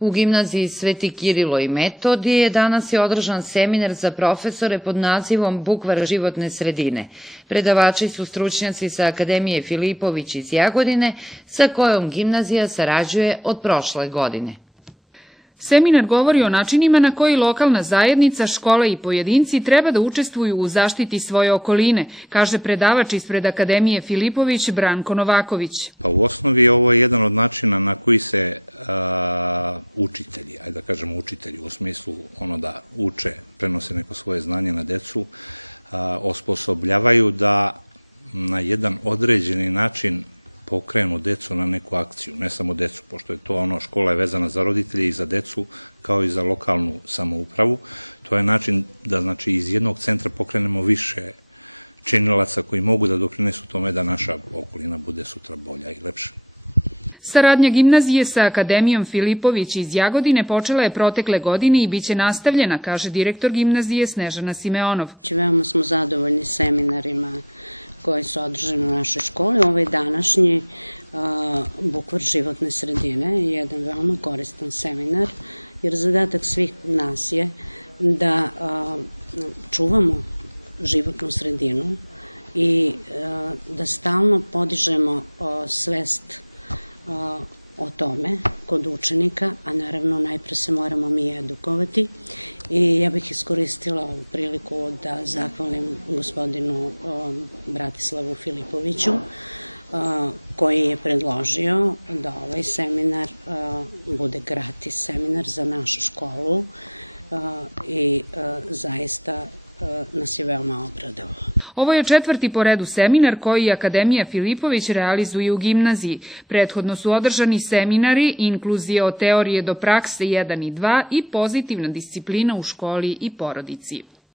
U gimnaziji Sveti Kirilo i Metodije danas je održan seminar za profesore pod nazivom Bukvar životne sredine. Predavači su stručnjaci sa Akademije Filipović iz Jagodine, sa kojom gimnazija sarađuje od prošle godine. Seminar govori o načinima na koji lokalna zajednica, škola i pojedinci treba da učestvuju u zaštiti svoje okoline, kaže predavač ispred Akademije Filipović Branko Novaković. Pa u osnovi ovo je jedan od načina na koji se učitelji, ajde da kažemo učitelji u smislu ono da uče, prenose neko svoje znanje na decu, osposobljavaju da na jedan određeni način pokrenu decu na neku akciju, ne samo decu, pošto je to škola je vezana za roditelje i za decu, kao i za lokalnu samoupravu. To je način da, znači, iz jednog centra pokrenemo više činilaca koji mogu da doprinesu tome da naša okolina bude sutra bolja i lepša. Saradnja gimnazije sa Akademijom Filipović iz Jagodine počela je protekle godine i biće nastavljena, kaže direktor gimnazije Snežana Simeonov. Veoma smo zadovoljni seminarima koji su održani u našoj školi. Ovaj današnji Bukvar životne sredine je jedan veoma koristan seminar, jer zadatak svih nas je da čuvamo životnu sredinu i da stalno podižemo svest o tome kod učenika, a naravno najpre se moramo mi edukovati. I ja bih iskoristila ovu priliku da zahvalim gospodinu Bratislavu Filipoviću, koji je predložio da ovaj seminar bude gratis seminar za našu školu i zaista nas je veoma obradovao. Ovo je 4. po redu seminar koji Akademija Filipović realizuje u gimnaziji. Prethodno su održani seminari Inkluzija od teorije do prakse 1 i 2 i pozitivna disciplina u školi i porodici.